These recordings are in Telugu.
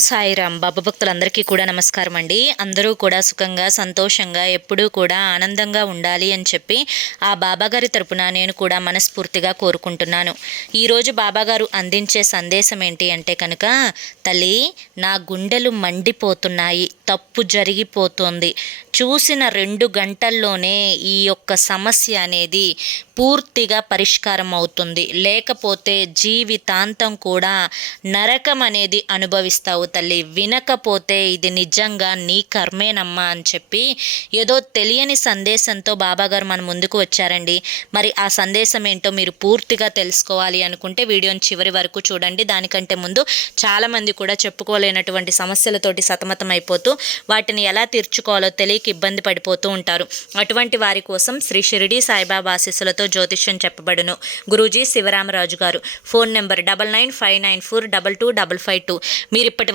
సాయిరామ్ బాబా భక్తులందరికీ కూడా నమస్కారం అండి. అందరూ కూడా సుఖంగా సంతోషంగా ఎప్పుడూ కూడా ఆనందంగా ఉండాలి అని చెప్పి ఆ బాబాగారి తరపున నేను కూడా మనస్ఫూర్తిగా కోరుకుంటున్నాను. ఈరోజు బాబాగారు అందించే సందేశం ఏంటి అంటే కనుక తల్లి నా గుండెలు మండిపోతున్నాయి తప్పు జరిగిపోతోంది. చూసిన రెండు గంటల్లోనే ఈ యొక్క సమస్య అనేది పూర్తిగా పరిష్కారం అవుతుంది. లేకపోతే జీవితాంతం కూడా నరకం అనేది అనుభవిస్తావు తల్లి వినకపోతే ఇది నిజంగా నీ కర్మేనమ్మా అని చెప్పి ఏదో తెలియని సందేశంతో బాబాగారు మన ముందుకు వచ్చారండి. మరి ఆ సందేశం ఏంటో మీరు పూర్తిగా తెలుసుకోవాలి అనుకుంటే వీడియోని చివరి వరకు చూడండి. దానికంటే ముందు చాలామంది కూడా చెప్పుకోలేనటువంటి సమస్యలతోటి సతమతం అయిపోతూ వాటిని ఎలా తీర్చుకోవాలో తెలియక ఇబ్బంది పడిపోతూ ఉంటారు. అటువంటి వారి కోసం శ్రీ షిరిడి సాయిబాబా ఆశీస్సులతో జ్యోతిష్యం చెప్పబడును. Guruji Shivaramaraju garu. Phone number double nine five nine four double two double five two. మీరు ఇప్పటి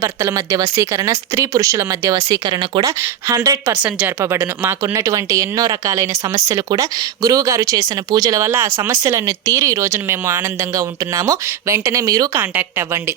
భార్యాభర్తల మధ్య వశీకరణ స్త్రీ పురుషుల మధ్య వశీకరణ కూడా హండ్రెడ్ పర్సెంట్ జరపబడును. మాకున్నటువంటి ఎన్నో రకాలైన సమస్యలు కూడా గురువుగారు చేసిన పూజల వల్ల ఆ సమస్యలను తీరి ఈ రోజున మేము ఆనందంగా ఉంటున్నాము. వెంటనే మీరు కాంటాక్ట్ అవ్వండి.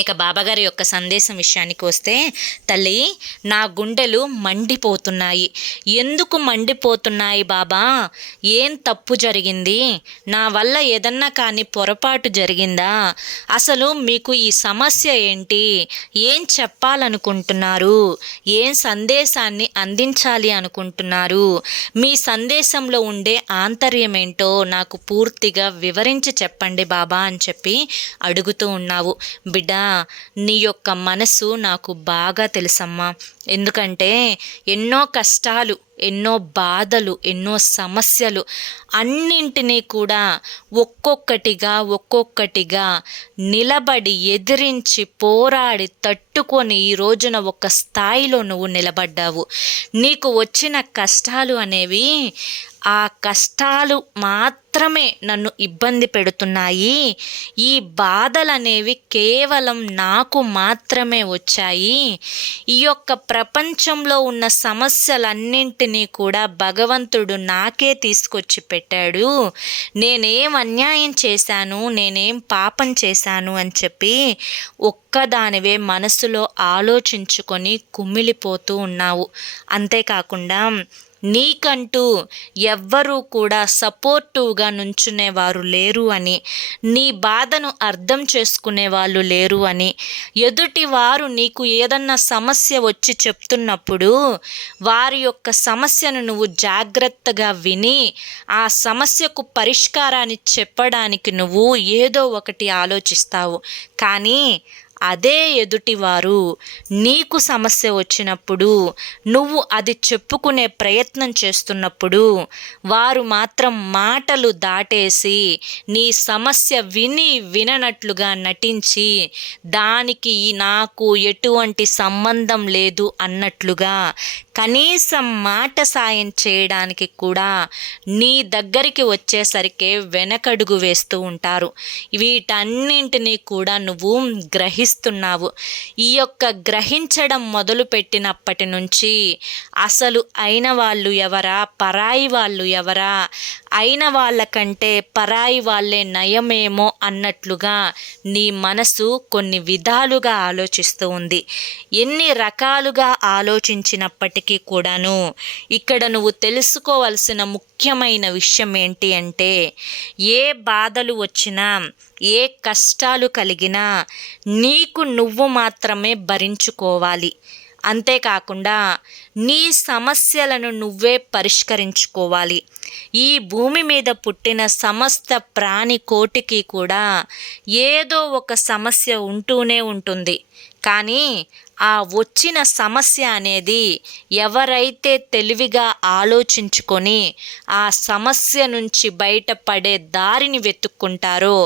ఇక బాబాగారి యొక్క సందేశం విషయానికి వస్తే తల్లి నా గుండెలు మండిపోతున్నాయి. ఎందుకు మండిపోతున్నాయి బాబా? ఏం తప్పు జరిగింది? నా వల్ల ఏదన్నా కానీ పొరపాటు జరిగిందా? అసలు మీకు ఈ సమస్య ఏంటి? ఏం చెప్పాలనుకుంటున్నారు? ఏం సందేశాన్ని అందించాలి అనుకుంటున్నారు? మీ సందేశంలో ఉండే ఆంతర్యం ఏంటో నాకు పూర్తిగా వివరించి చెప్పండి బాబా అని చెప్పి అడుగుతూ ఉన్నావు. బిడ్డ నీ యొక్క మనసు నాకు బాగా తెలుసమ్మా. ఎందుకంటే ఎన్నో కష్టాలు ఎన్నో బాధలు ఎన్నో సమస్యలు అన్నింటినీ కూడా ఒక్కొక్కటిగా ఒక్కొక్కటిగా నిలబడి ఎదిరించి పోరాడి తట్టుకొని ఈ రోజున ఒక స్థాయిలో నువ్వు నిలబడ్డావు. నీకు వచ్చిన కష్టాలు అనేవి ఆ కష్టాలు మాత్రమే నన్ను ఇబ్బంది పెడుతున్నాయి. ఈ బాధలు అనేవి కేవలం నాకు మాత్రమే వచ్చాయి. ఈ యొక్క ప్రపంచంలో ఉన్న సమస్యలన్నింటినీ కూడా భగవంతుడు నాకే తీసుకొచ్చి పెట్టాడు. నేనేం అన్యాయం చేశాను నేనేం పాపం చేశాను అని చెప్పి ఒక్కదానివే మనసులో ఆలోచించుకొని కుమిలిపోతూ ఉన్నావు. అంతేకాకుండా నీకంటూ ఎవ్వరూ కూడా సపోర్టివ్గా నుంచునేవారు లేరు అని నీ బాధను అర్థం చేసుకునే వాళ్ళు లేరు అని ఎదుటి వారు నీకు ఏదన్నా సమస్య వచ్చి చెప్తున్నప్పుడు వారి యొక్క సమస్యను నువ్వు జాగ్రత్తగా విని ఆ సమస్యకు పరిష్కారాన్ని చెప్పడానికి నువ్వు ఏదో ఒకటి ఆలోచిస్తావు. కానీ అదే ఎదుటివారు నీకు సమస్య వచ్చినప్పుడు నువ్వు అది చెప్పుకునే ప్రయత్నం చేస్తున్నప్పుడు వారు మాత్రం మాటలు దాటేసి నీ సమస్య విని విననట్లుగా నటించి దానికి నాకు ఎటువంటి సంబంధం లేదు అన్నట్లుగా కనీసం మాట సాయం చేయడానికి కూడా నీ దగ్గరికి వచ్చేసరికి వెనకడుగు వేస్తూ ఉంటారు. వీటన్నింటినీ కూడా నువ్వు గ్రహిస్తున్నావు. ఈ యొక్క గ్రహించడం మొదలుపెట్టినప్పటి నుంచి అసలు అయిన వాళ్ళు ఎవరా? పరాయి వాళ్ళు ఎవరా? అయిన వాళ్ళకంటే పరాయి వాళ్ళే నయమేమో అన్నట్లుగా నీ మనసు కొన్ని విధాలుగా ఆలోచిస్తూ ఉంది. ఎన్ని రకాలుగా ఆలోచించినప్పటికీ కూడాను ఇక్కడ నువ్వు తెలుసుకోవలసిన ముఖ్యమైన విషయం ఏంటి అంటే ఏ బాధలు వచ్చినా ఏ కష్టాలు కలిగినా నీకు నువ్వు మాత్రమే భరించుకోవాలి. అంతేకాకుండా నీ సమస్యలను నువ్వే పరిష్కరించుకోవాలి. ఈ భూమి మీద పుట్టిన సమస్త ప్రాణి కోటికి కూడా ఏదో ఒక సమస్య ఉంటూనే ఉంటుంది. కానీ ఆ వచ్చిన సమస్య అనేది ఎవరైతే తెలివిగా ఆలోచించుకొని ఆ సమస్య నుంచి బయటపడే దారిని వెతుక్కుంటారో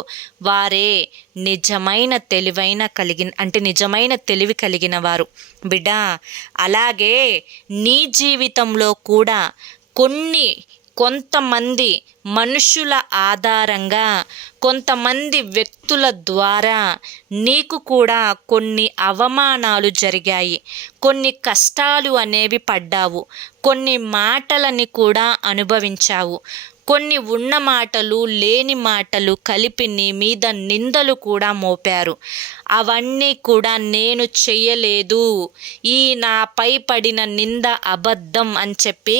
వారే నిజమైన తెలివైన కలిగిన అంటే నిజమైన తెలివి కలిగిన వారు. బిడ్డ అలాగే నీ జీవితంలో కూడా కొన్ని కొంతమంది మనుషుల ఆధారంగా కొంతమంది వ్యక్తుల ద్వారా నీకు కూడా కొన్ని అవమానాలు జరిగాయి. కొన్ని కష్టాలు అనేవి పడ్డావు. కొన్ని మాటలని కూడా అనుభవించావు. కొన్ని ఉన్న మాటలు లేని మాటలు కలిపి నీ మీద నిందలు కూడా మోపారు. అవన్నీ కూడా నేను చెయ్యలేదు. ఈ నాపై పడిన నింద అబద్ధం అని చెప్పి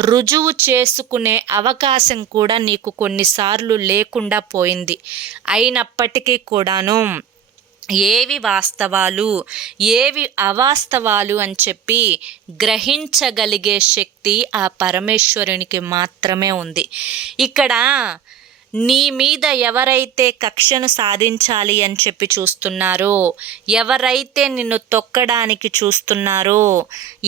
రుజువు చేసుకునే అవకాశం కూడా నీకు కొన్నిసార్లు లేకుండా పోయింది. అయినప్పటికీ కూడాను ఏవి వాస్తవాలు ఏవి అవాస్తవాలు అని చెప్పి గ్రహించగలిగే శక్తి ఆ పరమేశ్వరునికి మాత్రమే ఉంది. ఇక్కడ నీ మీద ఎవరైతే కక్షను సాధించాలి అని చెప్పి చూస్తున్నారో ఎవరైతే నిన్ను తొక్కడానికి చూస్తున్నారో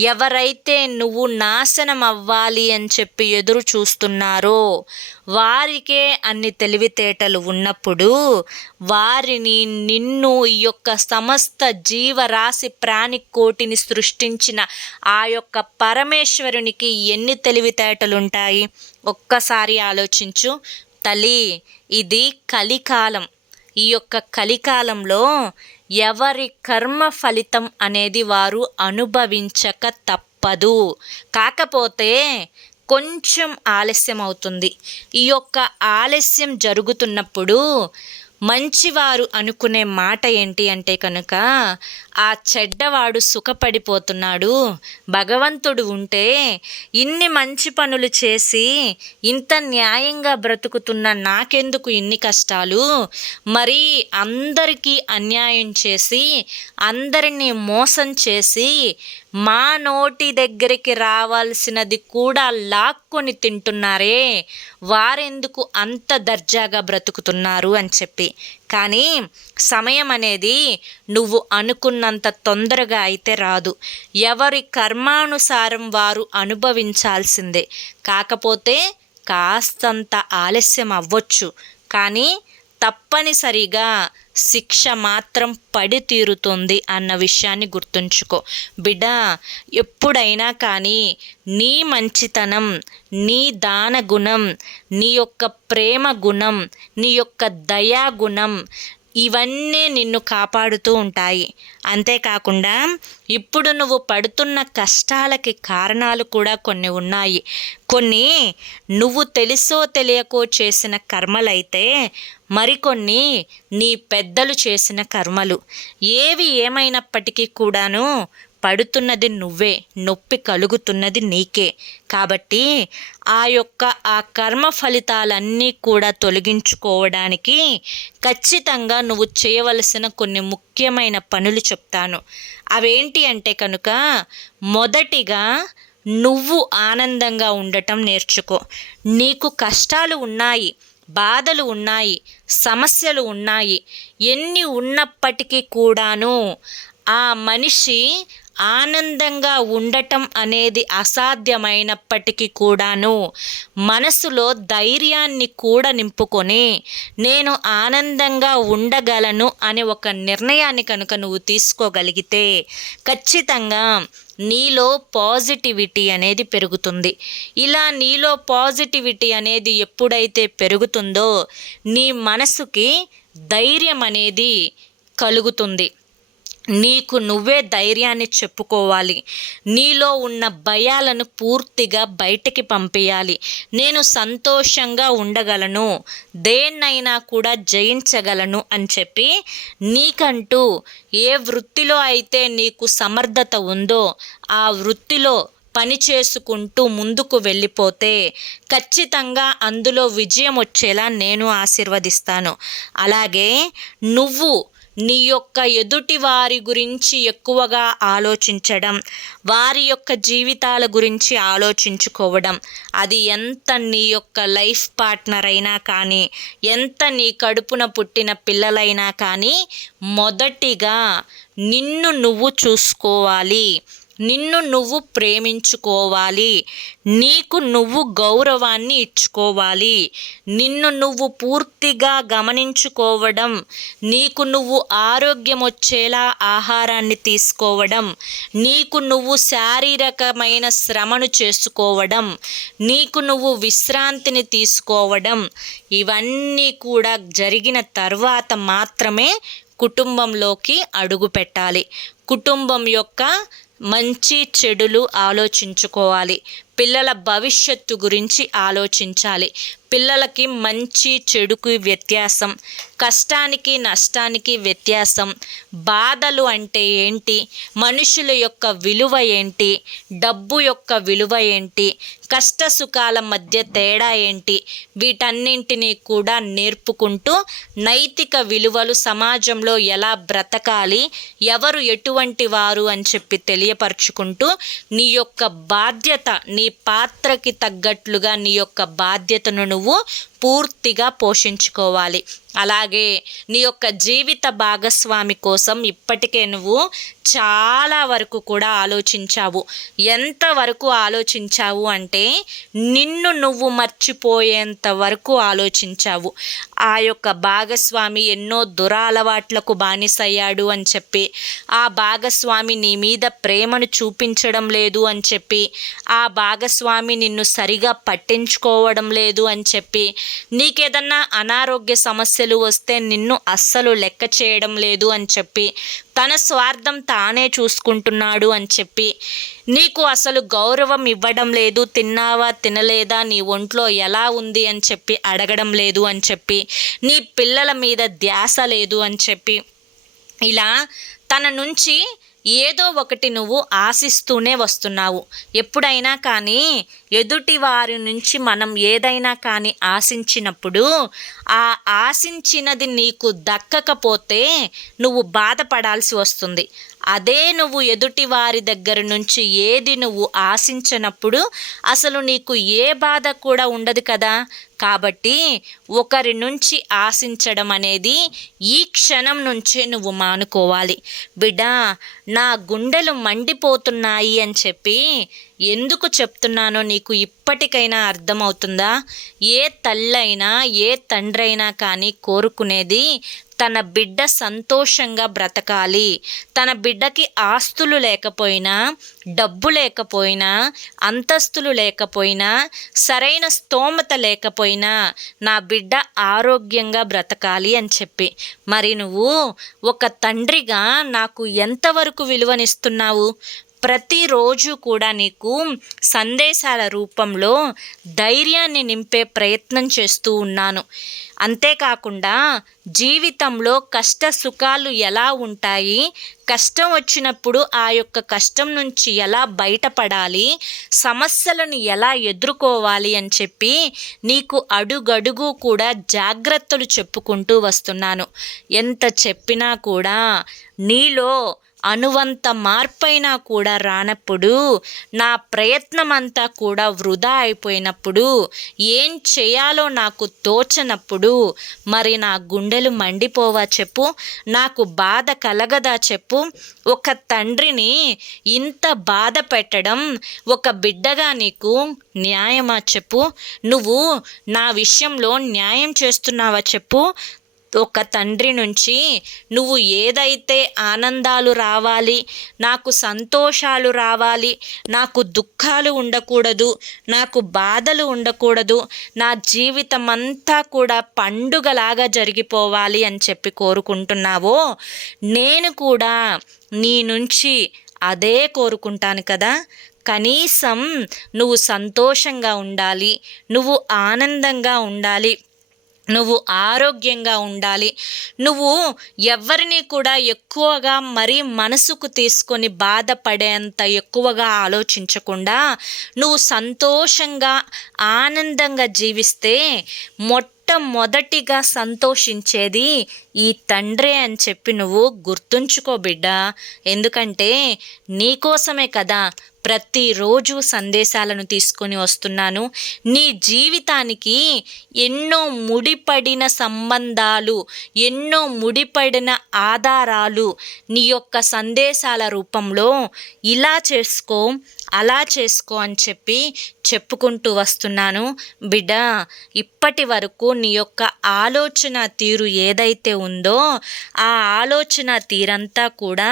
ఎవరైతే నువ్వు నాశనం అవ్వాలి అని చెప్పి ఎదురు చూస్తున్నారో వారికే అన్ని తెలివితేటలు ఉన్నప్పుడు వారిని నిన్ను ఈ యొక్క సమస్త జీవరాశి ప్రాణి కోటిని సృష్టించిన ఆ యొక్క పరమేశ్వరునికి ఎన్ని తెలివితేటలుంటాయి? ఒక్కసారి ఆలోచించు. తల్లి ఇది కలికాలం. ఈ యొక్క కలికాలంలో ఎవరి కర్మ ఫలితం అనేది వారు అనుభవించక తప్పదు. కాకపోతే కొంచెం ఆలస్యం అవుతుంది ఈ యొక్క ఆలస్యం జరుగుతున్నప్పుడు మంచివారు అనుకునే మాట ఏంటి అంటే కనుక ఆ చెడ్డవాడు సుఖపడిపోతున్నాడు భగవంతుడు ఉంటే ఇన్ని మంచి పనులు చేసి ఇంత న్యాయంగా బ్రతుకుతున్న నాకెందుకు ఇన్ని కష్టాలు? మరి అందరికీ అన్యాయం చేసి అందరినీ మోసం చేసి మా నోటి దగ్గరికి రావాల్సినది కూడా లాక్కొని తింటున్నారే. వారెందుకు అంత దర్జాగా బ్రతుకుతున్నారు అని చెప్పి. కానీ సమయం అనేది నువ్వు అనుకున్నంత తొందరగా అయితే రాదు. ఎవరి కర్మానుసారం వారు అనుభవించాల్సిందే. కాకపోతే కాస్తంత ఆలస్యం అవ్వచ్చు. కానీ తప్పనిసరిగా శిక్ష మాత్రం పడి తీరుతుంది అన్న విషయాన్ని గుర్తుంచుకో. బిడ్డ ఎప్పుడైనా కానీ నీ మంచితనం నీ దాన గుణం నీ యొక్క ప్రేమ గుణం నీ యొక్క దయా గుణం ఇవన్నీ నిన్ను కాపాడుతూ ఉంటాయి. అంతేకాకుండా ఇప్పుడు నువ్వు పడుతున్న కష్టాలకి కారణాలు కూడా కొన్ని ఉన్నాయి. కొన్ని నువ్వు తెలుసో తెలియకో చేసిన కర్మలైతే మరికొన్ని నీ పెద్దలు చేసిన కర్మలు. ఏవి ఏమైనప్పటికీ కూడాను పడుతున్నది నువ్వే నొప్పి కలుగుతున్నది నీకే. కాబట్టి ఆ యొక్క ఆ కర్మ ఫలితాలన్నీ కూడా తొలగించుకోవడానికి ఖచ్చితంగా నువ్వు చేయవలసిన కొన్ని ముఖ్యమైన పనులు చెప్తాను. అవేంటి అంటే కనుక మొదటిగా నువ్వు ఆనందంగా ఉండటం నేర్చుకో. నీకు కష్టాలు ఉన్నాయి బాధలు ఉన్నాయి సమస్యలు ఉన్నాయి ఎన్ని ఉన్నప్పటికీ కూడాను ఆ మనిషి ఆనందంగా ఉండటం అనేది అసాధ్యమైనప్పటికీ కూడాను మనసులో ధైర్యాన్ని కూడా నింపుకొని నేను ఆనందంగా ఉండగలను అనే ఒక నిర్ణయాన్ని కనుక నువ్వు తీసుకోగలిగితే ఖచ్చితంగా నీలో పాజిటివిటీ అనేది పెరుగుతుంది. ఇలా నీలో పాజిటివిటీ అనేది ఎప్పుడైతే పెరుగుతుందో నీ మనసుకి ధైర్యం అనేది కలుగుతుంది. నీకు నువ్వే ధైర్యాన్ని చెప్పుకోవాలి. నీలో ఉన్న భయాలను పూర్తిగా బయటికి పంపేయాలి. నేను సంతోషంగా ఉండగలను. దేన్నైనా కూడా జయించగలను అని చెప్పి నీకంటూ ఏ వృత్తిలో అయితే నీకు సమర్థత ఉందో ఆ వృత్తిలో పని చేసుకుంటూ ముందుకు వెళ్ళిపోతే ఖచ్చితంగా అందులో విజయం వచ్చేలా నేను ఆశీర్వదిస్తాను. అలాగే నువ్వు నీ యొక్క ఎదుటి వారి గురించి ఎక్కువగా ఆలోచించడం వారి యొక్క జీవితాల గురించి ఆలోచించుకోవడం. అది ఎంత నీ యొక్క లైఫ్ పార్ట్నర్ అయినా కానీ ఎంత నీ కడుపున పుట్టిన పిల్లలైనా కానీ మొదటిగా నిన్ను నువ్వు చూసుకోవాలి. నిన్ను నువ్వు ప్రేమించుకోవాలి. నీకు నువ్వు గౌరవాన్ని ఇచ్చుకోవాలి. నిన్ను నువ్వు పూర్తిగా గమనించుకోవడం నీకు నువ్వు ఆరోగ్యం వచ్చేలా ఆహారాన్ని తీసుకోవడం నీకు నువ్వు శారీరకమైన శ్రమను చేసుకోవడం నీకు నువ్వు విశ్రాంతిని తీసుకోవడం ఇవన్నీ కూడా జరిగిన తర్వాత మాత్రమే కుటుంబంలోకి అడుగు పెట్టాలి కుటుంబం యొక్క మంచి చెడులు ఆలోచించుకోవాలి. పిల్లల భవిష్యత్తు గురించి ఆలోచించాలి. పిల్లలకి మంచి చెడుకు వ్యత్యాసం కష్టానికి నష్టానికి వ్యత్యాసం బాధలు అంటే ఏంటి మనుషుల యొక్క విలువ ఏంటి డబ్బు యొక్క విలువ ఏంటి కష్ట సుఖాల మధ్య తేడా ఏంటి వీటన్నింటినీ కూడా నేర్పుకుంటూ నైతిక విలువలు సమాజంలో ఎలా బ్రతకాలి ఎవరు ఎటువంటి వారు అని చెప్పి తెలియపరుచుకుంటూ నీ యొక్క బాధ్యత నీ పాత్రకి తగ్గట్లుగా నీ యొక్క బాధ్యతను నువ్వు పూర్తిగా పోషించుకోవాలి. అలాగే నీ యొక్క జీవిత భాగస్వామి కోసం ఇప్పటికే నువ్వు చాలా వరకు కూడా ఆలోచించావు. ఎంతవరకు ఆలోచించావు అంటే నిన్ను నువ్వు మర్చిపోయేంత వరకు ఆలోచించావు. ఆ యొక్క భాగస్వామి ఎన్నో దురాలవాట్లకు బానిసయ్యాడు అని చెప్పి ఆ భాగస్వామి నీ మీద ప్రేమను చూపించడం లేదు అని చెప్పి ఆ భాగస్వామి నిన్ను సరిగా పట్టించుకోవడం లేదు అని చెప్పి నీకేదన్నా అనారోగ్య సమస్యలు వస్తే నిన్ను అస్సలు లెక్క చేయడం లేదు అని చెప్పి తన స్వార్థం తానే చూసుకుంటున్నాడు అని చెప్పి నీకు అసలు గౌరవం ఇవ్వడం లేదు తిన్నావా తినలేదా నీ ఒంట్లో ఎలా ఉంది అని చెప్పి అడగడం లేదు అని చెప్పి నీ పిల్లల మీద ధ్యాస లేదు అని చెప్పి ఇలా తన నుంచి ఏదో ఒకటి నువ్వు ఆశిస్తూనే వస్తున్నావు. ఎప్పుడైనా కానీ ఎదుటి వారి నుంచి మనం ఏదైనా కానీ ఆశించినప్పుడు ఆ ఆశించినది నీకు దక్కకపోతే నువ్వు బాధపడాల్సి వస్తుంది. అదే నువ్వు ఎదుటి వారి దగ్గర నుంచి ఏది నువ్వు ఆశించినప్పుడు అసలు నీకు ఏ బాధ కూడా ఉండదు కదా. కాబట్టి ఒకరి నుంచి ఆశించడం అనేది ఈ క్షణం నుంచే నువ్వు మానుకోవాలి. బిడ్డా నా గుండెలు మండిపోతున్నాయి అని చెప్పి ఎందుకు చెప్తున్నానో నీకు ఇప్పటికైనా అర్థమవుతుందా? ఏ తల్లైనా ఏ తండ్రైనా కానీ కోరుకునేది తన బిడ్డ సంతోషంగా బ్రతకాలి. తన బిడ్డకి ఆస్తులు లేకపోయినా డబ్బు లేకపోయినా అంతస్తులు లేకపోయినా సరైన స్తోమత లేకపోయినా నా బిడ్డ ఆరోగ్యంగా బ్రతకాలి అని చెప్పి. మరి నువ్వు ఒక తండ్రిగా నాకు ఎంతవరకు విలువనిస్తున్నావు? ప్రతిరోజు కూడా నీకు సందేశాల రూపంలో ధైర్యాన్ని నింపే ప్రయత్నం చేస్తూ ఉన్నాను. అంతేకాకుండా జీవితంలో కష్ట సుఖాలు ఎలా ఉంటాయి కష్టం వచ్చినప్పుడు ఆ యొక్క కష్టం నుంచి ఎలా బయటపడాలి సమస్యలను ఎలా ఎదుర్కోవాలి అని చెప్పి నీకు అడుగడుగు కూడా జాగ్రత్తలు చెప్పుకుంటూ వస్తున్నాను. ఎంత చెప్పినా కూడా నీలో అనువంత మార్పైనా కూడా రానప్పుడు నా ప్రయత్నం అంతా కూడా వృధా అయిపోయినప్పుడు ఏం చేయాలో నాకు తోచనప్పుడు మరి నా గుండెలు మండిపోవా చెప్పు నాకు బాధ కలగదా చెప్పు ఒక తండ్రిని ఇంత బాధ పెట్టడం ఒక బిడ్డగా నీకు న్యాయమా చెప్పు నువ్వు నా విషయంలో న్యాయం చేస్తున్నావా చెప్పు ఒక తండ్రి నుంచి నువ్వు ఏదైతే ఆనందాలు రావాలి నాకు సంతోషాలు రావాలి నాకు దుఃఖాలు ఉండకూడదు నాకు బాధలు ఉండకూడదు నా జీవితం అంతా కూడా పండుగలాగా జరిగిపోవాలి అని చెప్పి కోరుకుంటున్నావో నేను కూడా నీ నుంచి అదే కోరుకుంటాను కదా. కనీసం నువ్వు సంతోషంగా ఉండాలి నువ్వు ఆనందంగా ఉండాలి నువ్వు ఆరోగ్యంగా ఉండాలి. నువ్వు ఎవరిని కూడా ఎక్కువగా మరీ మనసుకు తీసుకొని బాధపడేంత ఎక్కువగా ఆలోచించకుండా నువ్వు సంతోషంగా ఆనందంగా జీవిస్తే మొట్టమొదటిగా సంతోషించేది ఈ తండ్రే అని చెప్పి నువ్వు గుర్తుంచుకో బిడ్డ. ఎందుకంటే నీకోసమే కదా ప్రతిరోజు సందేశాలను తీసుకొని వస్తున్నాను. నీ జీవితానికి ఎన్నో ముడిపడిన సంబంధాలు ఎన్నో ముడిపడిన ఆధారాలు నీ యొక్క సందేశాల రూపంలో ఇలా చేసుకో అలా చేసుకో అని చెప్పి చెప్పుకుంటూ వస్తున్నాను. బిడ్డ ఇప్పటి వరకు నీ యొక్క ఆలోచన తీరు ఏదైతే ఉందో ఆ ఆలోచన తీరంతా కూడా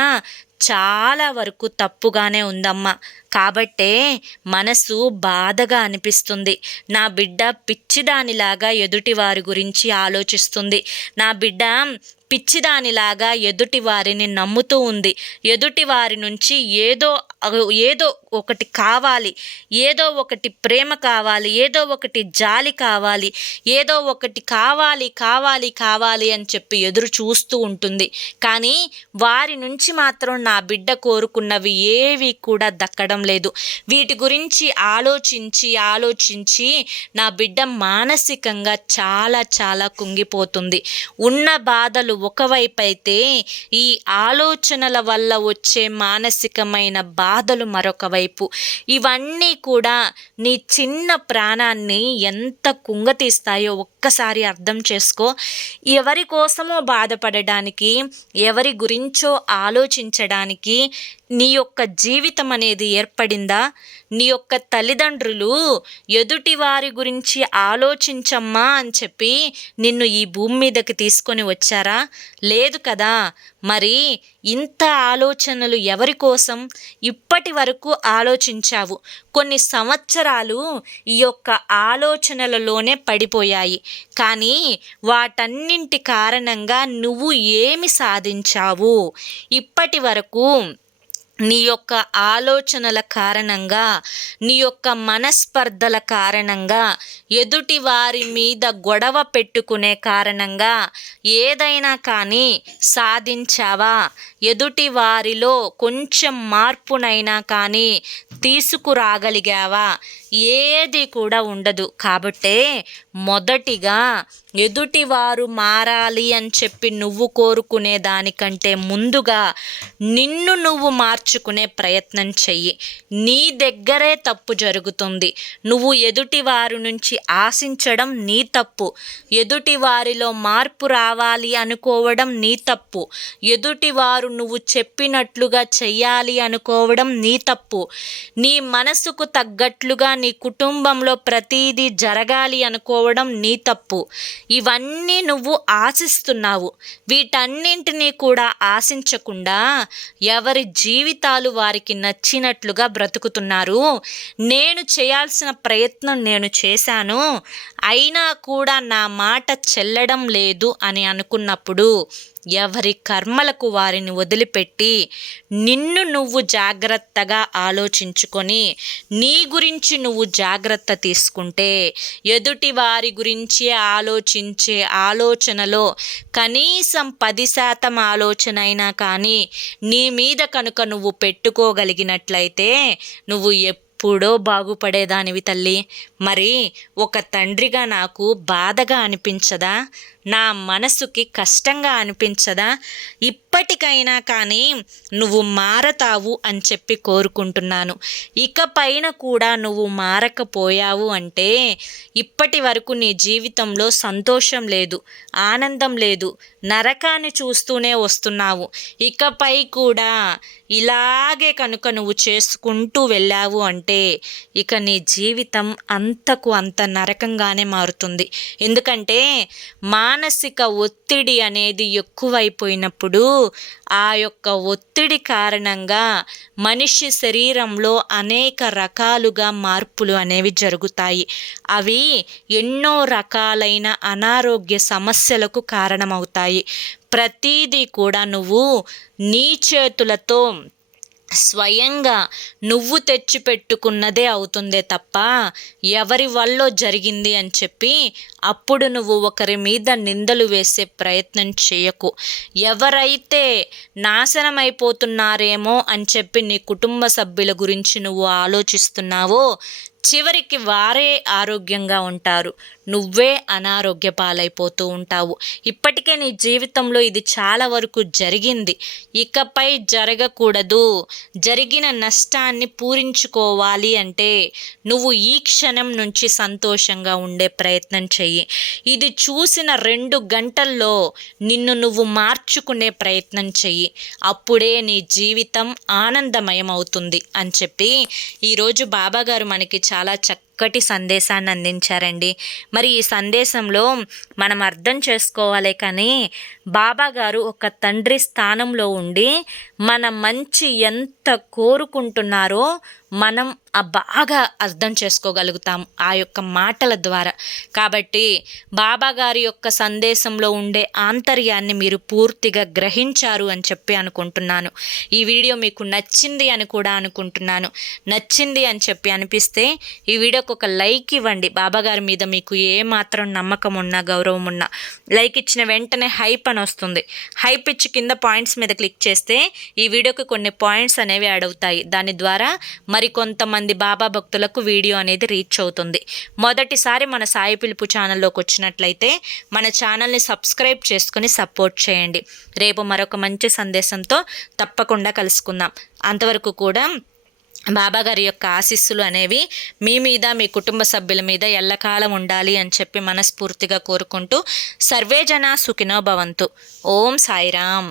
చాలా వరకు తప్పుగానే ఉందమ్మా. కాబట్టే మనసు బాధగా అనిపిస్తుంది. నా బిడ్డ పిచ్చిదానిలాగా ఎదుటి వారి గురించి ఆలోచిస్తుంది. నా బిడ్డ పిచ్చిదానిలాగా ఎదుటి వారిని నమ్ముతూ ఉంది. ఎదుటి వారి నుంచి ఏదో ఏదో ఒకటి కావాలి. ఏదో ఒకటి ప్రేమ కావాలి. ఏదో ఒకటి జాలి కావాలి. ఏదో ఒకటి కావాలి కావాలి కావాలి అని చెప్పి ఎదురు చూస్తూ ఉంటుంది. కానీ వారి నుంచి మాత్రం నా బిడ్డ కోరుకున్నవి ఏవి కూడా దక్కడం లేదు. వీటి గురించి ఆలోచించి ఆలోచించి నా బిడ్డ మానసికంగా చాలా చాలా కుంగిపోతుంది. ఉన్న బాధలు ఒకవైపు అయితే ఈ ఆలోచనల వల్ల వచ్చే మానసికమైన బాధలు మరొక వైపు. ఇవన్నీ కూడా నీ చిన్న ప్రాణాన్ని ఎంత కుంగతీస్తాయో ఒక్కసారి అర్థం చేసుకో. ఎవరి కోసమో బాధపడడానికి ఎవరి గురించో ఆలోచించడానికి నీ యొక్క జీవితం అనేది ఏర్పడిందా? నీ యొక్క తల్లిదండ్రులు ఎదుటి వారి గురించి ఆలోచించమ్మా అని చెప్పి నిన్ను ఈ భూమి మీదకి తీసుకొని వచ్చారా? లేదు కదా. మరి ఇంత ఆలోచనలు ఎవరి కోసం? ఇప్పటి వరకు ఆలోచించావు. కొన్ని సంవత్సరాలు ఈ యొక్క ఆలోచనలలోనే పడిపోయాయి. కానీ వాటన్నింటి కారణంగా నువ్వు ఏమి సాధించావు? ఇప్పటి వరకు నీ యొక్క ఆలోచనల కారణంగా నీ యొక్క మనస్పర్ధల కారణంగా ఎదుటి వారి మీద గొడవ పెట్టుకునే కారణంగా ఏదైనా కానీ సాధించావా? ఎదుటి వారిలో కొంచెం మార్పునైనా కానీ తీసుకురాగలిగావా? ఏది కూడా ఉండదు. కాబట్టే మొదటిగా ఎదుటివారు మారాలి అని చెప్పి నువ్వు కోరుకునే దానికంటే ముందుగా నిన్ను నువ్వు మార్చుకునే ప్రయత్నం చెయ్యి. నీ దగ్గరే తప్పు జరుగుతుంది. నువ్వు ఎదుటివారి నుంచి ఆశించడం నీ తప్పు. ఎదుటివారిలో మార్పు రావాలి అనుకోవడం నీ తప్పు. ఎదుటివారు నువ్వు చెప్పినట్లుగా చెయ్యాలి అనుకోవడం నీ తప్పు. నీ మనసుకు తగ్గట్లుగా నీ కుటుంబంలో ప్రతీదీ జరగాలి అనుకోవడం నీ తప్పు. ఇవన్నీ నువ్వు ఆశిస్తున్నావు. వీటన్నింటినీ కూడా ఆశించకుండా ఎవరి జీవితాలు వారికి నచ్చినట్లుగా బ్రతుకుతున్నారు. నేను చేయాల్సిన ప్రయత్నం నేను చేశాను. అయినా కూడా నా మాట చెల్లడం లేదు అని అనుకున్నప్పుడు ఎవరి కర్మలకు వారిని వదిలిపెట్టి నిన్ను నువ్వు జాగ్రత్తగా ఆలోచించుకొని నీ గురించి నువ్వు జాగ్రత్త తీసుకుంటే ఎదుటి వారి గురించి ఆలోచించే ఆలోచనలో కనీసం పది శాతం ఆలోచన అయినా కానీ నీ మీద కనుక నువ్వు పెట్టుకోగలిగినట్లయితే నువ్వు ఎప్పుడో బాగుపడేదానివి తల్లి. మరి ఒక తండ్రిగా నాకు బాధగా అనిపించదా? నా మనసుకి కష్టంగా అనిపించదా? ఇప్పటికైనా కానీ నువ్వు మారతావు అని చెప్పి కోరుకుంటున్నాను. ఇకపైన కూడా నువ్వు మారకపోయావు అంటే ఇప్పటి వరకు నీ జీవితంలో సంతోషం లేదు ఆనందం లేదు నరకాన్ని చూస్తూనే వస్తున్నావు. ఇకపై కూడా ఇలాగే కనుక నువ్వు చేసుకుంటూ వెళ్ళావు అంటే ఇక నీ జీవితం అంతకు అంత నరకంగానే మారుతుంది. ఎందుకంటే మానసిక ఒత్తిడి అనేది ఎక్కువైపోయినప్పుడు ఆ యొక్క ఒత్తిడి కారణంగా మనిషి శరీరంలో అనేక రకాలుగా మార్పులు అనేవి జరుగుతాయి. అవి ఎన్నో రకాలైన అనారోగ్య సమస్యలకు కారణమవుతాయి. ప్రతీదీ కూడా నువ్వు నీ చేతులతో స్వయంగా నువ్వు తెచ్చిపెట్టుకున్నదే అవుతుందే తప్ప ఎవరి వల్ల జరిగింది అని చెప్పి అప్పుడు నువ్వు ఒకరి మీద నిందలు వేసే ప్రయత్నం చేయకు. ఎవరైతే నాశనం అయిపోతున్నారేమో అని చెప్పి నీ కుటుంబ సభ్యుల గురించి నువ్వు ఆలోచిస్తున్నావో చివరికి వారే ఆరోగ్యంగా ఉంటారు. నువ్వే అనారోగ్య పాలైపోతూ ఉంటావు. ఇప్పటికే నీ జీవితంలో ఇది చాలా వరకు జరిగింది. ఇకపై జరగకూడదు. జరిగిన నష్టాన్ని పూరించుకోవాలి అంటే నువ్వు ఈ క్షణం నుంచి సంతోషంగా ఉండే ప్రయత్నం చెయ్యి. ఇది చూసిన రెండు గంటల్లో నిన్ను నువ్వు మార్చుకునే ప్రయత్నం చెయ్యి. అప్పుడే నీ జీవితం ఆనందమయం అవుతుంది అని చెప్పి ఈరోజు బాబాగారు మనకి చాలా చక్కటి సందేశాన్ని అందించారండి. మరి ఈ సందేశంలో మనం అర్థం చేసుకోవాలి కానీ బాబా గారు ఒక తండ్రి స్థానంలో ఉండి మన మంచి ఎంత కోరుకుంటున్నారో మనం ఆ బాగా అర్థం చేసుకోగలుగుతాం ఆ యొక్క మాటల ద్వారా. కాబట్టి బాబా గారి యొక్క సందేశంలో ఉండే ఆంతర్యాన్ని మీరు పూర్తిగా గ్రహించారు అని చెప్పి అనుకుంటున్నాను. ఈ వీడియో మీకు నచ్చింది అని కూడా అనుకుంటున్నాను. నచ్చింది అని చెప్పి అనిపిస్తే ఈ వీడియోకి ఒక లైక్ ఇవ్వండి. బాబాగారి మీద మీకు ఏ మాత్రం నమ్మకం ఉన్నా గౌరవం ఉన్నా లైక్ ఇచ్చిన వెంటనే హైప్ అని వస్తుంది. హైప్ ఇచ్చి కింద పాయింట్స్ మీద క్లిక్ చేస్తే ఈ వీడియోకి కొన్ని పాయింట్స్ అనేవి యాడ్ అవుతాయి. దాని ద్వారా మరి కొంతమంది బాబా భక్తులకు వీడియో అనేది రీచ్ అవుతుంది. మొదటిసారి మన సాయి పిలుపు ఛానల్లోకి వచ్చినట్లయితే మన ఛానల్ని సబ్స్క్రైబ్ చేసుకుని సపోర్ట్ చేయండి. రేపు మరొక మంచి సందేశంతో తప్పకుండా కలుసుకుందాం. అంతవరకు కూడా బాబా గారి యొక్క ఆశీస్సులు అనేవి మీ మీద మీ కుటుంబ సభ్యుల మీద ఎల్లకాలం ఉండాలి అని చెప్పి మనస్ఫూర్తిగా కోరుకుంటూ సర్వేజన సుఖినో భవంతు. ఓం సాయిరామ్.